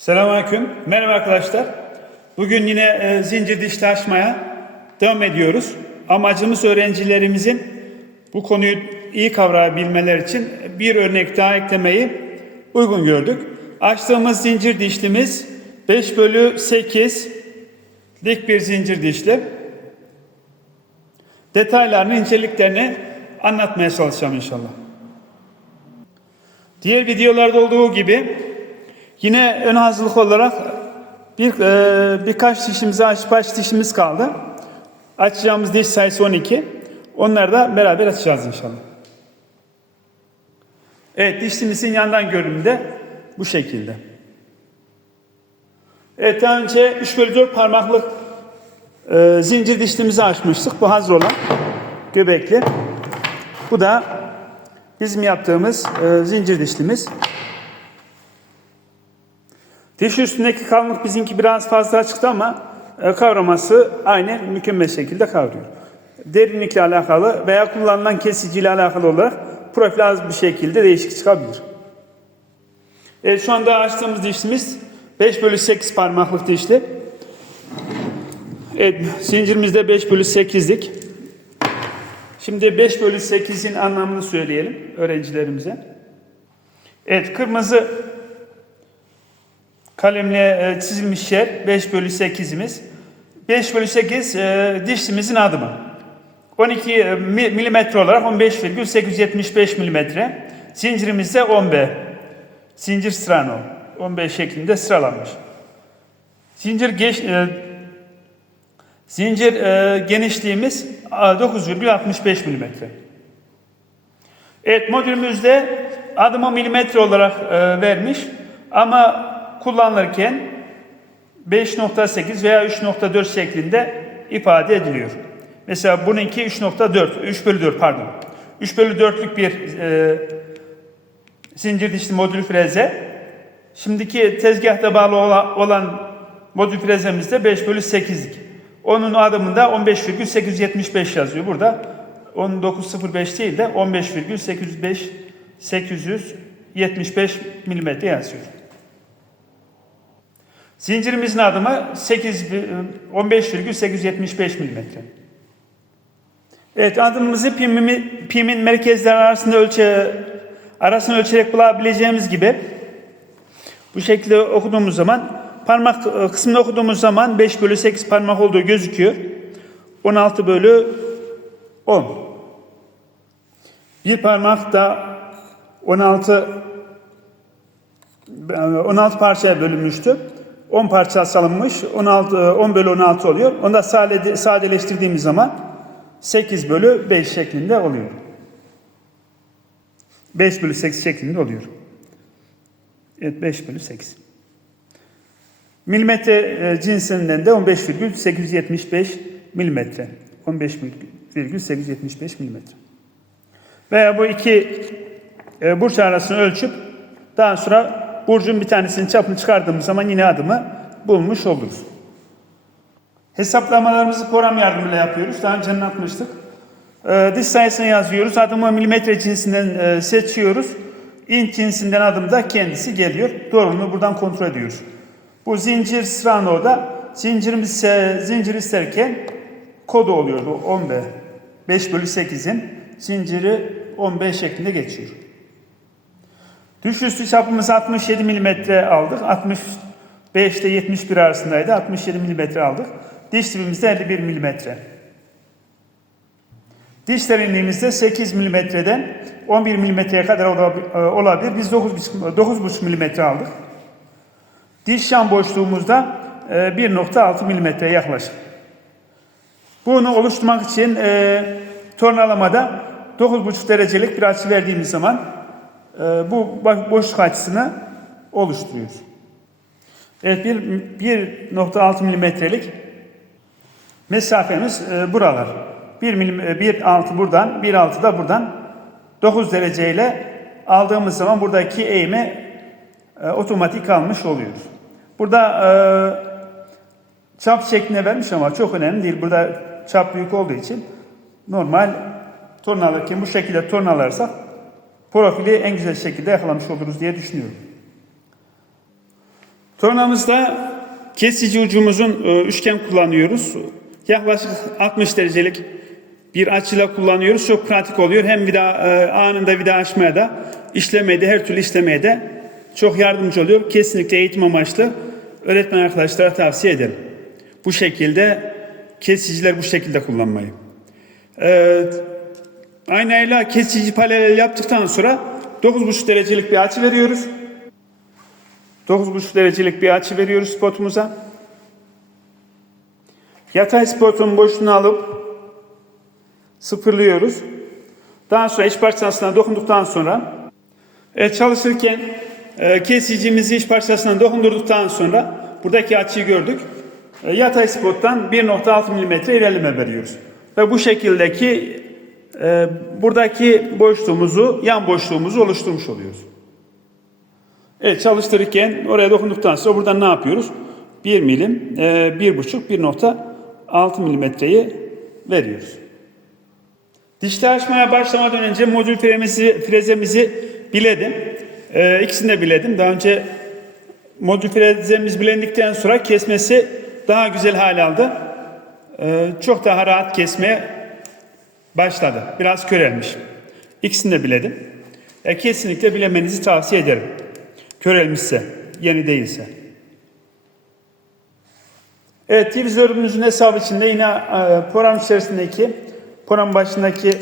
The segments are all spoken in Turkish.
Selamünaleyküm. Merhaba arkadaşlar. Bugün yine e, zincir diş açmaya devam ediyoruz. Amacımız öğrencilerimizin bu konuyu iyi kavrayabilmeler için bir örnek daha eklemeyi uygun gördük. Açtığımız zincir dişlimiz 5 bölü 8 dik bir zincir dişli. Detaylarını, inceliklerini anlatmaya çalışacağım inşallah. Diğer videolarda olduğu gibi Yine ön hazırlık olarak bir e, birkaç dişimizi aç baş dişimiz kaldı. Açacağımız diş sayısı 12. Onları da beraber açacağız inşallah. Evet dişimizin yandan görünümü de bu şekilde. Evet daha önce 3 bölü 4 parmaklık e, zincir dişlimizi açmıştık. Bu hazır olan göbekli. Bu da bizim yaptığımız e, zincir dişlimiz. Diş üstündeki kalınlık bizimki biraz fazla çıktı ama e, kavraması aynı mükemmel şekilde kavruyor. Derinlikle alakalı veya kullanılan kesiciyle alakalı olarak profil az bir şekilde değişik çıkabilir. Evet şu anda açtığımız dişimiz 5 bölü 8 parmaklık dişli. Evet zincirimizde 5 bölü 8'lik. Şimdi 5 bölü 8'in anlamını söyleyelim öğrencilerimize. Evet kırmızı kalemle e, çizilmiş yer 5 bölü 8'imiz. 5 bölü 8 e, dişimizin adımı. 12 e, milimetre olarak 15,875 milimetre. Zincirimizde 10B. Zincir strano. 15 şeklinde sıralanmış. Zincir geç, e, zincir e, genişliğimiz 9,65 milimetre. Evet modülümüzde adımı milimetre olarak e, vermiş ama kullanılırken 5.8 veya 3.4 şeklinde ifade ediliyor. Mesela bununki 3.4, 3 bölü 4 pardon. 3 bölü 4'lük bir e, zincir dişli modül freze. Şimdiki tezgahta bağlı olan modül frezemizde 5 bölü 8'lik. Onun adımında 15,875 yazıyor. Burada 19.05 değil de 15,875 875 milimetre yazıyor. Zincirimizin adımı 8 15,875 mm. Evet adımımızı pimin, pimin merkezler arasında ölçe arasını ölçerek bulabileceğimiz gibi bu şekilde okuduğumuz zaman parmak e, kısmını okuduğumuz zaman 5 bölü 8 parmak olduğu gözüküyor. 16 bölü 10. Bir parmak da 16 16 parçaya bölünmüştü. 10 parça salınmış. 16, 10 bölü 16 oluyor. Onu da sade, sadeleştirdiğimiz zaman 8 bölü 5 şeklinde oluyor. 5 bölü 8 şeklinde oluyor. Evet 5 bölü 8. Milimetre e, cinsinden de 15,875 milimetre. 15,875 milimetre. Veya bu iki e, burç arasını ölçüp daha sonra burcun bir tanesinin çapını çıkardığımız zaman yine adımı bulmuş oluruz. Hesaplamalarımızı program yardımıyla yapıyoruz. Daha önce anlatmıştık. Ee, diş sayısını yazıyoruz. Adımı milimetre cinsinden e, seçiyoruz. İnç cinsinden adım da kendisi geliyor. Doğruluğunu buradan kontrol ediyoruz. Bu zincir Strano'da zincirimiz zincir isterken kodu oluyordu 10B. 5 bölü 8'in zinciri 10B şeklinde geçiyor. Düş üstü çapımız 67 mm aldık. 65 ile 71 arasındaydı. 67 mm aldık. Diş dibimizde 51 mm. Diş derinliğimizde 8 mm'den 11 mm'ye kadar olabilir. Biz 9,5 mm aldık. Diş şam boşluğumuzda 1.6 mm yaklaşık. Bunu oluşturmak için e, tornalamada 9,5 derecelik bir açı verdiğimiz zaman e, bu boşluk açısını oluşturuyor. Evet bir 1.6 milimetrelik mesafemiz e, buralar. 1 milim, 1.6 buradan, 1.6 da buradan 9 dereceyle aldığımız zaman buradaki eğimi e, otomatik almış oluyoruz. Burada e, çap şeklinde vermiş ama çok önemli değil. Burada çap büyük olduğu için normal tornalarken bu şekilde tornalarsak profili en güzel şekilde yakalamış oluruz diye düşünüyorum. Tornamızda kesici ucumuzun e, üçgen kullanıyoruz. Yaklaşık 60 derecelik bir açıyla kullanıyoruz. Çok pratik oluyor. Hem vida e, anında vida açmaya da işlemeye de her türlü işlemeye de çok yardımcı oluyor. Kesinlikle eğitim amaçlı öğretmen arkadaşlara tavsiye ederim. Bu şekilde kesiciler bu şekilde kullanmayı. Ee, aynayla kesici paralel yaptıktan sonra 9,5 derecelik bir açı veriyoruz. 9,5 derecelik bir açı veriyoruz spotumuza. Yatay spotun boşluğunu alıp sıfırlıyoruz. Daha sonra iç parçasına dokunduktan sonra e, çalışırken e, kesicimizi iç parçasına dokundurduktan sonra buradaki açıyı gördük. E, yatay spottan 1.6 mm ilerleme veriyoruz. Ve bu şekildeki e, buradaki boşluğumuzu, yan boşluğumuzu oluşturmuş oluyoruz. Evet çalıştırırken oraya dokunduktan sonra buradan ne yapıyoruz? 1 milim, e, 1,5, 1.6 milimetreyi veriyoruz. Dişli açmaya başlamadan önce modül fremizi, frezemizi biledim. E, ikisini de biledim. Daha önce modül frezemiz bilendikten sonra kesmesi daha güzel hale aldı. E, çok daha rahat kesmeye başladı. Biraz körelmiş. İkisini de biledim. E, kesinlikle bilemenizi tavsiye ederim. Körelmişse, yeni değilse. Evet, divizörümüzün hesabı içinde yine e, program içerisindeki, program başındaki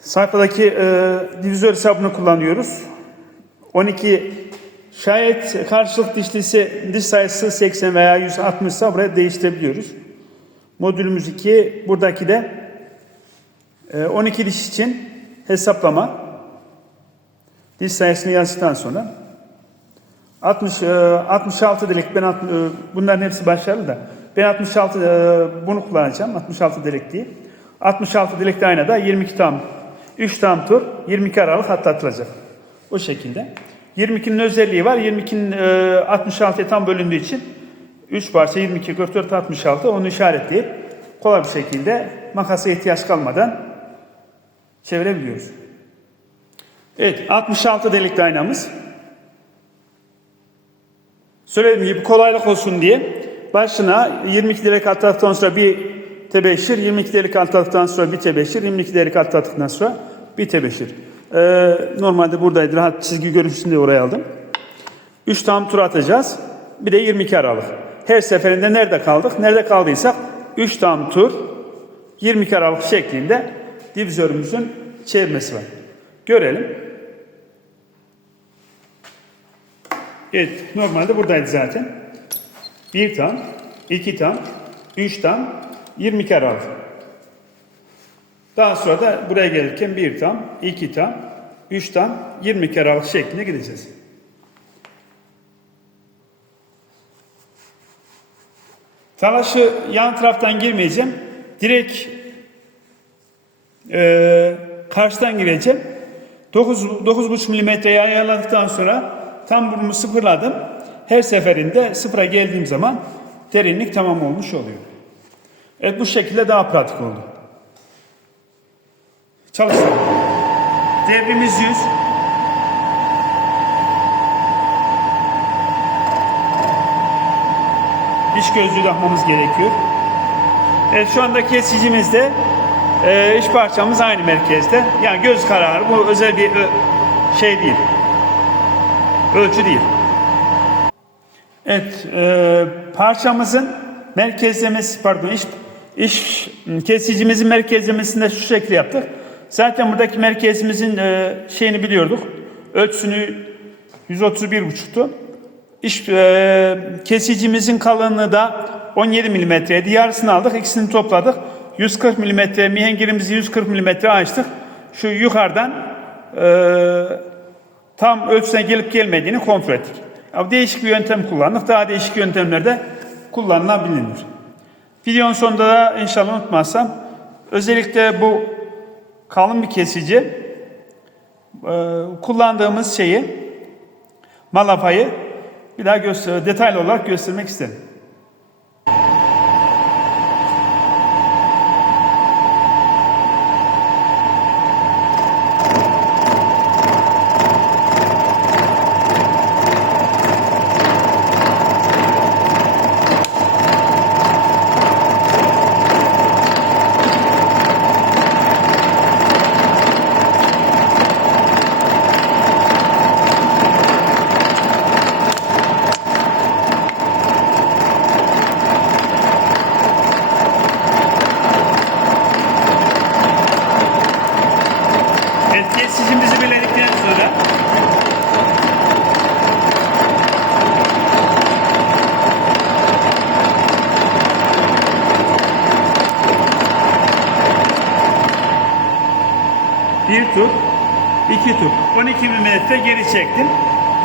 sayfadaki e, divizör hesabını kullanıyoruz. 12 şayet karşılık dişlisi diş sayısı 80 veya 160 ise buraya değiştirebiliyoruz. Modülümüz 2, buradaki de 12 diş için hesaplama. Diş sayısını yazdıktan sonra 60 e, 66 delik ben e, bunların hepsi başarılı da ben 66 e, bunu kullanacağım 66 delik değil. 66 delik de aynı da 22 tam 3 tam tur 22 aralık atlatılacak. O şekilde. 22'nin özelliği var. 22'nin e, 66'ya tam bölündüğü için 3 parça 22 44 66 onu işaretleyip kolay bir şekilde makasa ihtiyaç kalmadan çevirebiliyoruz. Evet, 66 delikli aynamız. Söylediğim gibi kolaylık olsun diye başına 22 delik atlattıktan sonra bir tebeşir, 22 delik atlattıktan sonra bir tebeşir, 22 delik atlattıktan sonra bir tebeşir. Ee, normalde buradaydı, rahat çizgi görünsün diye oraya aldım. 3 tam tur atacağız. Bir de 22 aralık. Her seferinde nerede kaldık? Nerede kaldıysak 3 tam tur 22 aralık şeklinde divizörümüzün çevirmesi var. Görelim. Evet, normalde buradaydı zaten. Bir tam, iki tam, üç tam, 22 aralık. Daha sonra da buraya gelirken bir tam, iki tam, üç tam, 22 aralık şeklinde gideceğiz. Talaşı yan taraftan girmeyeceğim. Direkt e, karşıdan gireceğim. 9 9,5 milimetreye ayarladıktan sonra tam burnumu sıfırladım. Her seferinde sıfıra geldiğim zaman derinlik tamam olmuş oluyor. Evet bu şekilde daha pratik oldu. Çalışalım. Devrimiz 100. Diş gözlüğü takmamız gerekiyor. Evet şu anda kesicimizde e, iş parçamız aynı merkezde. Yani göz kararı bu özel bir şey değil. Ölçü değil. Evet e, parçamızın merkezlemesi pardon iş, iş kesicimizin merkezlemesini de şu şekilde yaptık. Zaten buradaki merkezimizin e, şeyini biliyorduk. Ölçüsünü 131,5'tu. İş e, kesicimizin kalınlığı da 17 milimetreydi. Yarısını aldık, ikisini topladık. 140 milimetre, mihengirimizi 140 milimetre açtık. Şu yukarıdan e, tam ölçüsüne gelip gelmediğini kontrol ettik. Ya, değişik bir yöntem kullandık. Daha değişik yöntemlerde kullanılabilir. Videonun sonunda da inşallah unutmazsam özellikle bu kalın bir kesici e, kullandığımız şeyi malafayı bir daha göster detaylı olarak göstermek isterim. tur, iki tur. 12 milimetre geri çektim.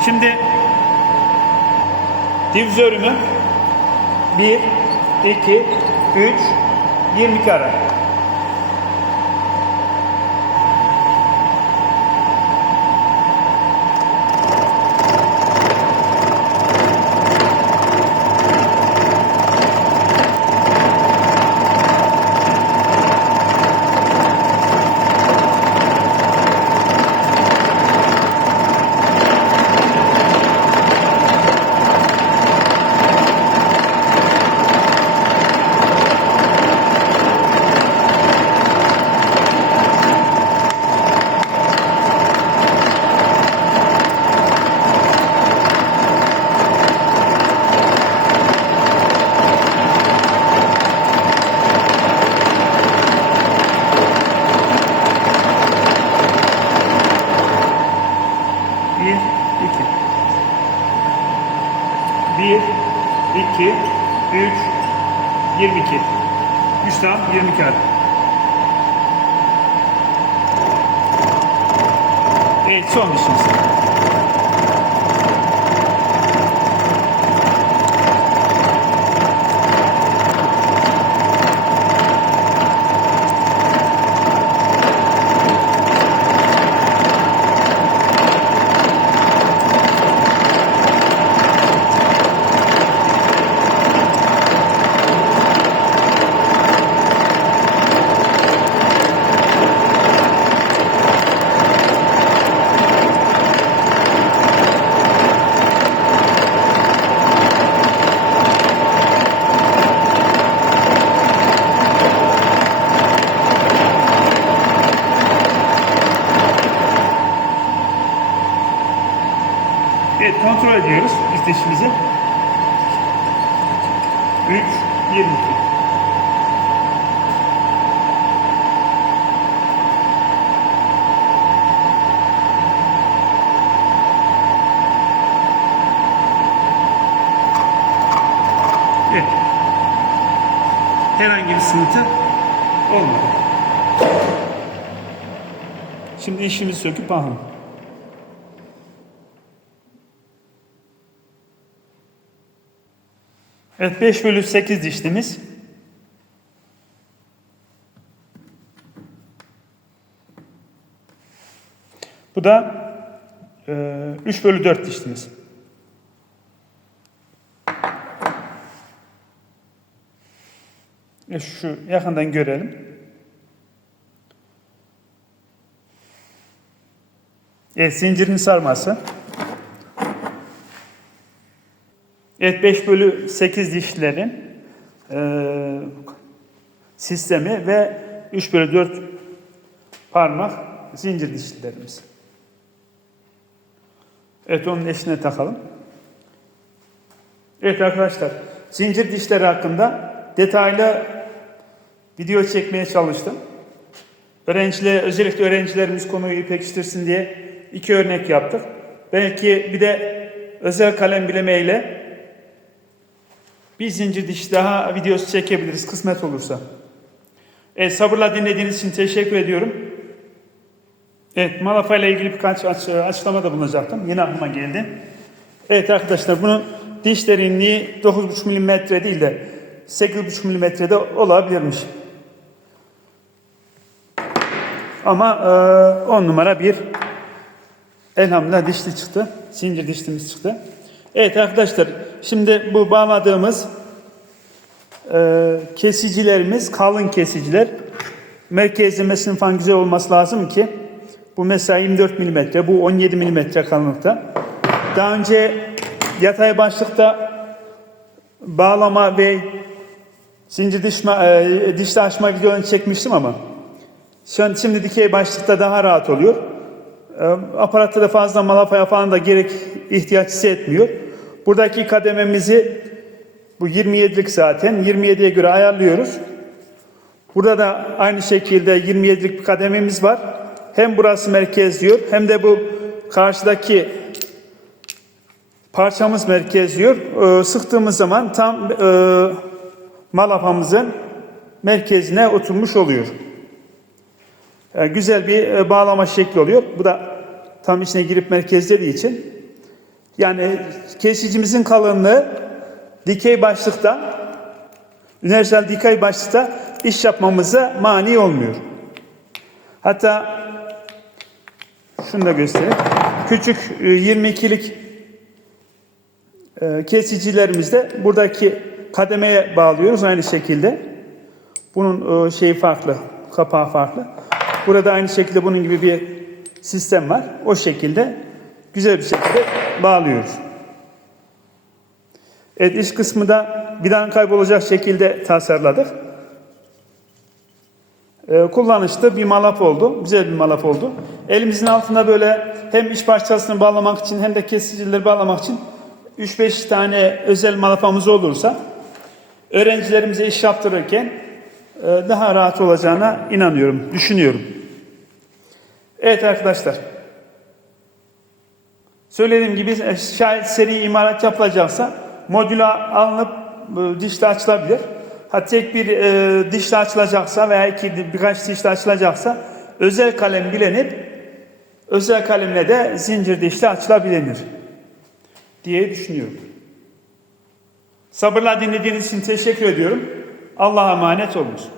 Şimdi divizörümü 1, 2, 3, 22 ara. 2, 3, 22. 3 tam 22 adet. Evet son bir işimiz. Herhangi bir sıkıntı olmadı. Şimdi işimizi söküp bakalım. Evet 5 bölü 8 dişlimiz. Bu da e, 3 bölü 4 dişlimiz. E, şu yakından görelim. Evet zincirin sarması. Evet 5 bölü 8 dişlerin e, sistemi ve 3 bölü 4 parmak zincir dişlilerimiz. Evet onun eşine takalım. Evet arkadaşlar zincir dişleri hakkında detaylı video çekmeye çalıştım. Öğrenciler, özellikle öğrencilerimiz konuyu pekiştirsin diye iki örnek yaptık. Belki bir de özel kalem bilemeyle bir zincir diş daha videosu çekebiliriz kısmet olursa. Evet, sabırla dinlediğiniz için teşekkür ediyorum. Evet, Malafa ile ilgili birkaç aç- açıklamada bulunacaktım. Yine aklıma geldi. Evet arkadaşlar bunun diş derinliği 9,5 mm değil de 8,5 mm de olabilirmiş. Ama 10 numara bir elhamdülillah dişli çıktı. Zincir dişlimiz çıktı. Evet arkadaşlar şimdi bu bağladığımız e, kesicilerimiz kalın kesiciler. Merkezlemesinin falan güzel olması lazım ki bu mesela 24 mm, bu 17 mm kalınlıkta. Daha önce yatay başlıkta bağlama ve zincir dişme, e, dişli açma videolarını çekmiştim ama şimdi dikey başlıkta daha rahat oluyor. E, aparatta da fazla malafaya falan da gerek ihtiyaç hissetmiyor. Buradaki kadememizi bu 27'lik zaten 27'ye göre ayarlıyoruz. Burada da aynı şekilde 27'lik bir kadememiz var. Hem burası merkez diyor hem de bu karşıdaki parçamız merkez diyor. Ee, sıktığımız zaman tam e, malafamızın merkezine oturmuş oluyor. E, güzel bir e, bağlama şekli oluyor. Bu da tam içine girip merkezlediği için. Yani kesicimizin kalınlığı dikey başlıkta, üniversal dikey başlıkta iş yapmamıza mani olmuyor. Hatta şunu da göstereyim. Küçük e, 22'lik e, kesicilerimizde buradaki kademeye bağlıyoruz aynı şekilde. Bunun şeyi farklı, kapağı farklı. Burada aynı şekilde bunun gibi bir sistem var. O şekilde güzel bir şekilde bağlıyoruz. Evet iç kısmı da birden kaybolacak şekilde tasarladık. Ee, kullanışlı bir malap oldu. Güzel bir malap oldu. Elimizin altında böyle hem iç parçasını bağlamak için hem de kesicileri bağlamak için 3-5 tane özel malapamız olursa öğrencilerimize iş yaptırırken e, daha rahat olacağına inanıyorum, düşünüyorum. Evet arkadaşlar. Söylediğim gibi şayet seri imalat yapılacaksa modüle alınıp e, dişli açılabilir. Ha tek bir e, dişli açılacaksa veya iki birkaç dişli açılacaksa özel kalem bilenip özel kalemle de zincir dişli açılabilir diye düşünüyorum. Sabırla dinlediğiniz için teşekkür ediyorum. Allah'a emanet olunuz.